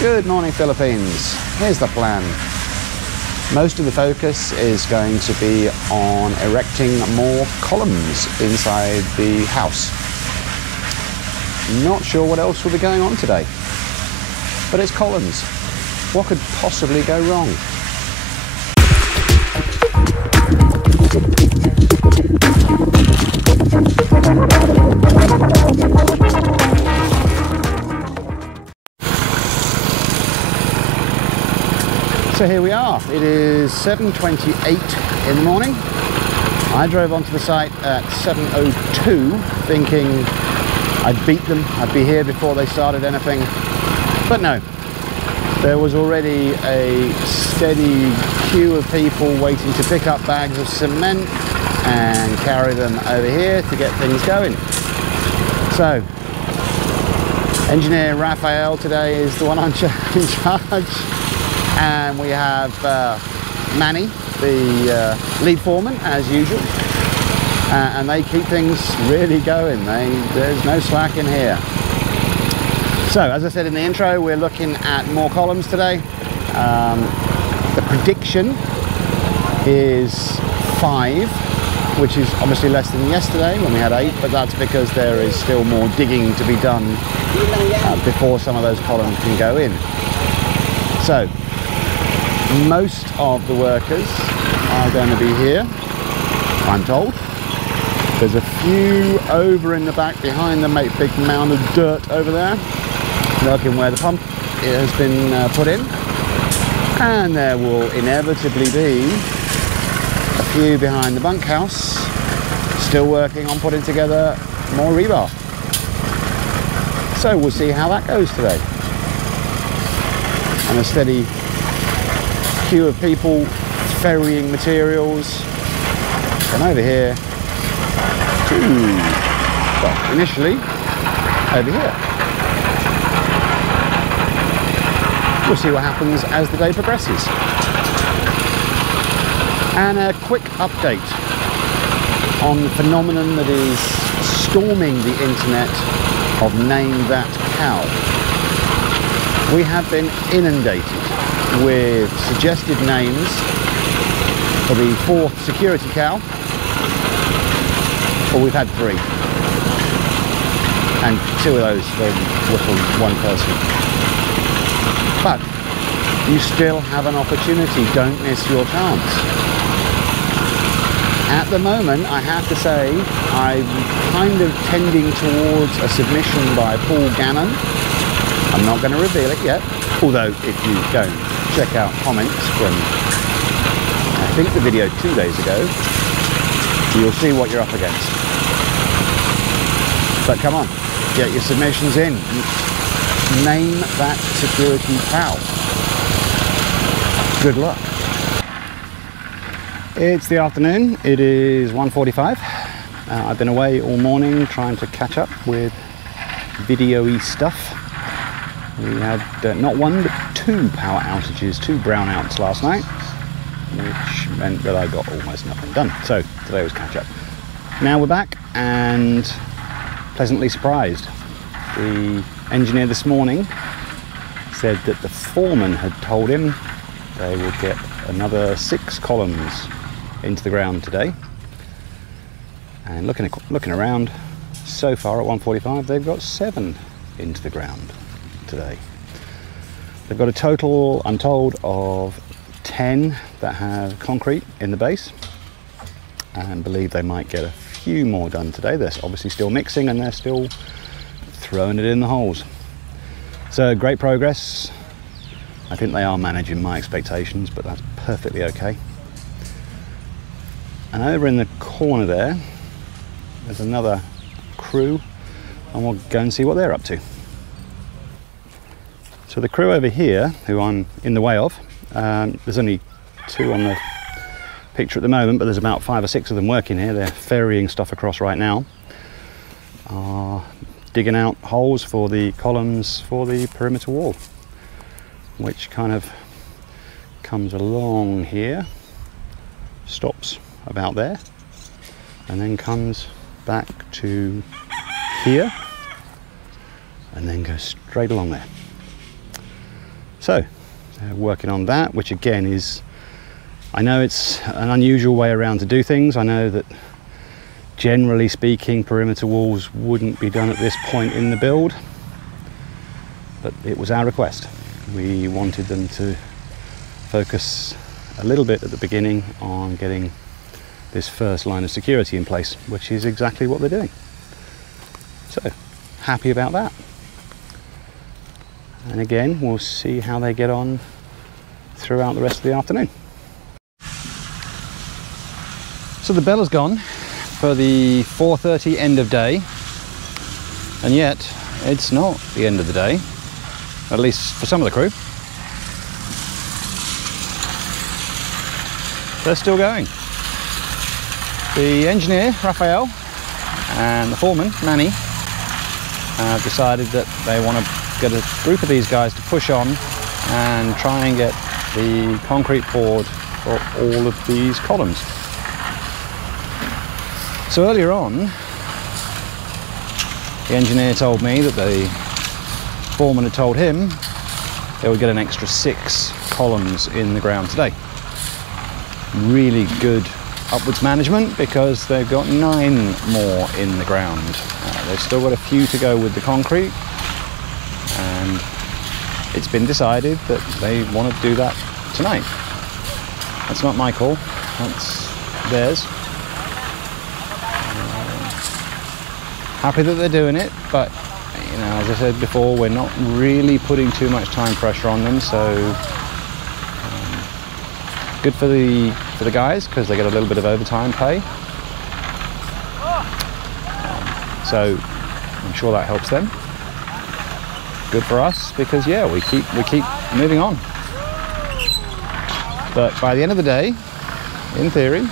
Good morning, Philippines. Here's the plan. Most of the focus is going to be on erecting more columns inside the house. Not sure what else will be going on today, but it's columns. What could possibly go wrong? So here we are. It is 7:28 in the morning. I drove onto the site at 7:02 thinking I'd beat them, I'd be here before they started anything. But no, there was already a steady queue of people waiting to pick up bags of cement and carry them over here to get things going. So, engineer Raphael today is the one in charge. And we have Manny, the lead foreman, as usual. And they keep things really going. There's no slack in here. So, as I said in the intro, we're looking at more columns today. The prediction is 5, which is obviously less than yesterday when we had 8, but that's because there is still more digging to be done before some of those columns can go in. So, most of the workers are going to be here, I'm told. There's a few over in the back behind the big mound of dirt over there, working where the pump has been put in. And there will inevitably be a few behind the bunkhouse, still working on putting together more rebar. So we'll see how that goes today. And a steady queue of people ferrying materials from over here to, well, initially over here. We'll see what happens as the day progresses. And a quick update on the phenomenon that is storming the internet of Name That Cow. We have been inundated with suggested names for the 4th security cow. Well, we've had 3. And 2 of those for one person. But you still have an opportunity. Don't miss your chance. At the moment, I have to say, I'm kind of tending towards a submission by Paul Gannon. I'm not going to reveal it yet, although if you go check out comments from, I think, the video 2 days ago, you'll see what you're up against. But come on, get your submissions in. Name that security cow. Good luck. It's the afternoon. It is 1:45. I've been away all morning trying to catch up with video-y stuff. We had not 1 but 2 power outages, 2 brownouts last night, which meant that I got almost nothing done. So today was catch up. Now we're back and pleasantly surprised. The engineer this morning said that the foreman had told him they will get another 6 columns into the ground today. And looking around, so far at 1:45 they've got 7 into the ground today. They've got a total, I'm told, of 10 that have concrete in the base, and believe they might get a few more done today. They're obviously still mixing and they're still throwing it in the holes. So great progress. I think they are managing my expectations, but that's perfectly okay. And over in the corner there's another crew, and we'll go and see what they're up to. So the crew over here, who I'm in the way of, there's only 2 on the picture at the moment, but there's about 5 or 6 of them working here. They're ferrying stuff across right now. Digging out holes for the columns for the perimeter wall, which kind of comes along here, stops about there, and then comes back to here, and then goes straight along there. So working on that, which again is, I know it's an unusual way around to do things. I know that generally speaking perimeter walls wouldn't be done at this point in the build, but it was our request. We wanted them to focus a little bit at the beginning on getting this first line of security in place, which is exactly what they're doing. So happy about that. And again, we'll see how they get on throughout the rest of the afternoon. So the bell has gone for the 4:30 end of day, and yet it's not the end of the day, at least for some of the crew. They're still going. The engineer, Raphael, and the foreman, Manny, have decided that they want to get a group of these guys to push on and try and get the concrete poured for all of these columns. So earlier on, the engineer told me that the foreman had told him they would get an extra 6 columns in the ground today. Really good upwards management, because they've got 9 more in the ground. They've still got a few to go with the concrete, and it's been decided that they want to do that tonight. That's not my call, that's theirs. Happy that they're doing it, but you know, as I said before, we're not really putting too much time pressure on them, so good for the guys, because they get a little bit of overtime pay. So I'm sure that helps them. Good for us, because yeah, we keep moving on. But by the end of the day, in theory,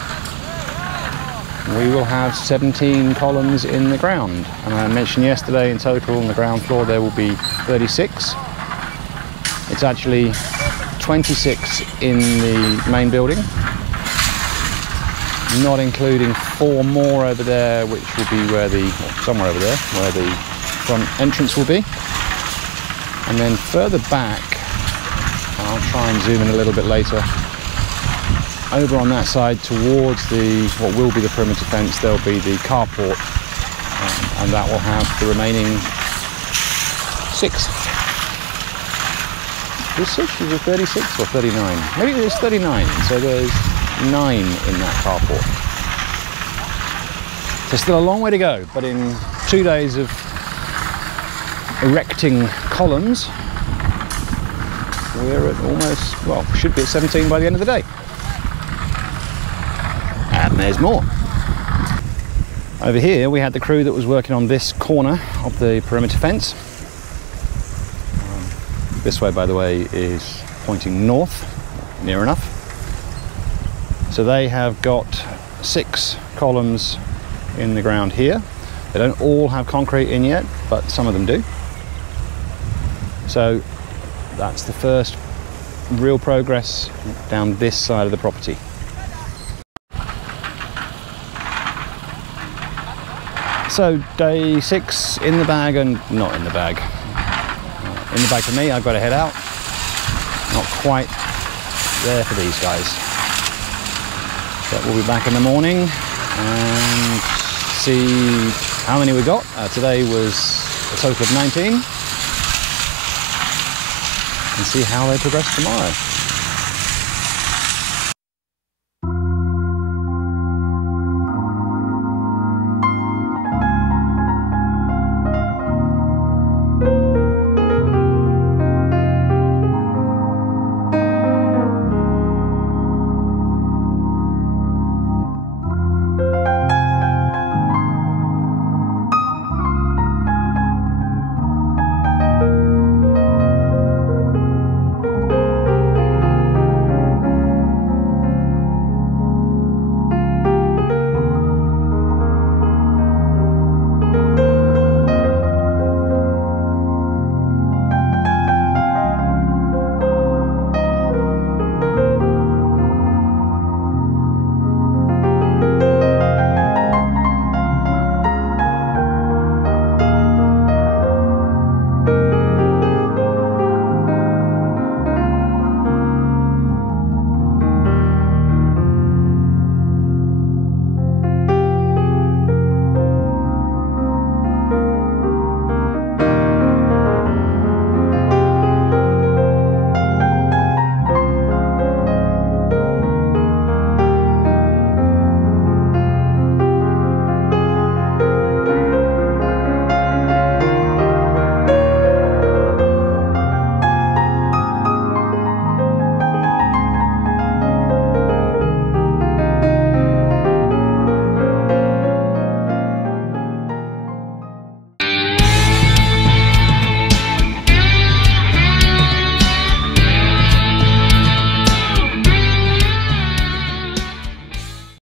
we will have 17 columns in the ground. And I mentioned yesterday, in total on the ground floor there will be 36. It's actually 26 in the main building, not including 4 more over there, which will be where the, somewhere over there, where the front entrance will be. And then further back, I'll try and zoom in a little bit later, over on that side towards the, what will be the perimeter fence, there'll be the carport, and that will have the remaining 6. Is 6? Is it 36 or 39? Maybe it's 39, so there's 9 in that carport. So still a long way to go, but in 2 days of erecting columns, we're at almost, well, should be at 17 by the end of the day. And there's more. Over here we had the crew that was working on this corner of the perimeter fence. This way, by the way, is pointing north, near enough. So they have got 6 columns in the ground here. They don't all have concrete in yet, but some of them do. So that's the first real progress down this side of the property. So day 6 in the bag, and not in the bag. In the bag for me, I've got to head out. Not quite there for these guys. But we'll be back in the morning and see how many we got. Today was a total of 19. And see how they progress tomorrow.